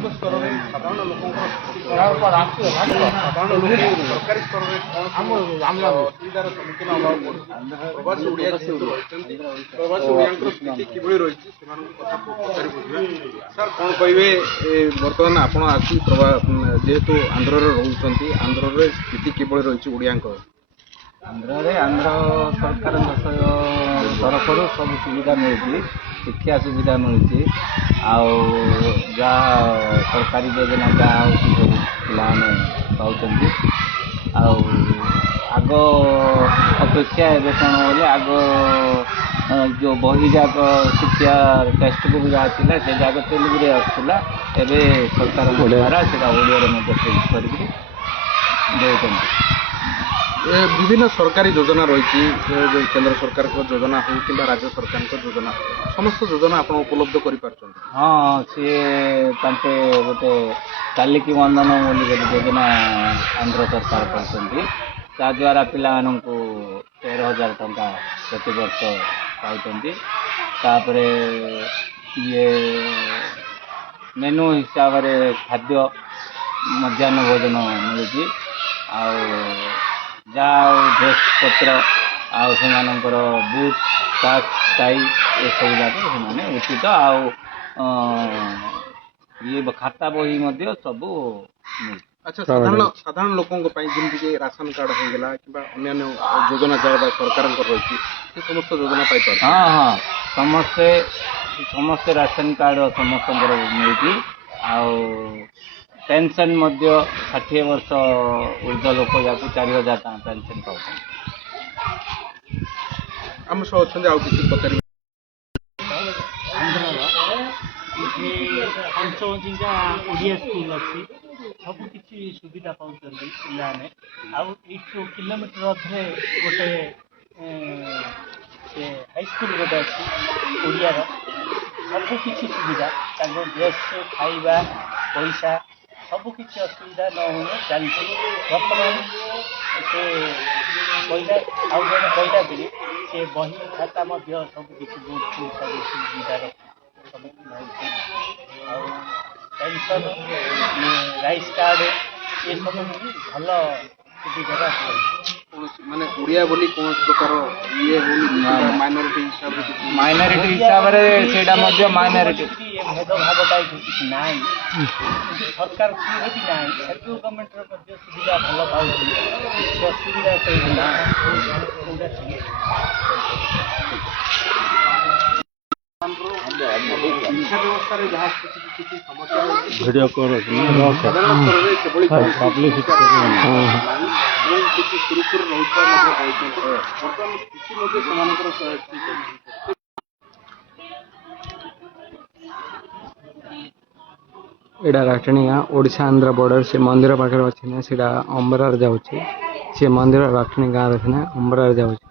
प्रादेशिक स्तर में साधारण लोक साधारण लोक सरकारी स्तर में असुविधार सम्मुखीन होगा पड़े प्रवासी ओडिया जेहेतु रही प्रवासी ओडिया स्थिति किभली रही पचारि बुझे सर कौन कहे बर्तमान आपड़ आसी जेहेतु आंध्र रोचे आंध्र स्थिति किभली रही ओडिया आंध्र सरकार तरफ सब सुविधा मिलती शिक्षा सुविधा मिलती सरकारी योजना जहाँ सब पाने आग अपेक्षा एवं कौन बोले आग जो बही जाक शिक्षा टेक्स्ट बुक जहाँ थी से जाक तेलुगु आसूला एवं सरकार द्वारा से ओडिया कर विभिन्न सरकारी योजना रही केंद्र सरकार योजना हो कि राज्य सरकार योजना समस्त योजना आप उपलब्ध कर हाँ सी गोटे कालिकी वंदन बोली योजना आंध्र सरकार कर द्वारा पिला 13,000 टंका प्रति वर्ष पाते ये मेनू हिसाब से खाद्य मध्याह्न भोजन मिलूँ जहाँ ड्रेस पत्र आर बुट सार्ट टाई ये सब जाक उचित ये खाता बही सब अच्छा साधारण लोकों जमीक राशन कार्ड होगा कि अन्य योजना जहाँ सरकार रही समस्त योजना पाई हाँ हाँ समस्ते राशन कार्ड समस्त मिलती पेंशन 60 वर्ष ऊर्ध लोक जाक 4,000 पेंशन पाँच आम सह अच्छा पचार पंचवंजिका ओडिया स्कूल अच्छी सब किसी सुविधा पाँच पाने आउ किलोमीटर अधे गोटे हाईस्कल गोटे अच्छी ओडियार सब किसी सुविधा ड्रेस खाइबा पैसा सबकि असुविधा न होने चलती बर्तमान से कहला आउ जन कहला बेले से बही खाता सबकि बहुत सब सुविधार सम्मुखीन होती पेंशन राइस कार्ड ये सब भल सुविधा माने ओडिया बोली कौन प्रकार ये माइनॉरिटी हिसाब से माइनॉरिटी भेदभावटा किसी ना सरकार कि ना सेंट्रल गवर्नमेंट सुविधा भल पाँच असुविधा कहीं ना शिक्षा व्यवस्था जहाँ किसी समस्या वीडियो कॉल साधारण स्तर में किसी सुरक्षित बर्तमान एटा राटणिया ओडिशा आंध्र बॉर्डर से मंदिर पाखे अच्छी ना सीटा अंबरार जाऊँगी से मंदिर राटणी गाँव ना अंबरार जाऊँगी।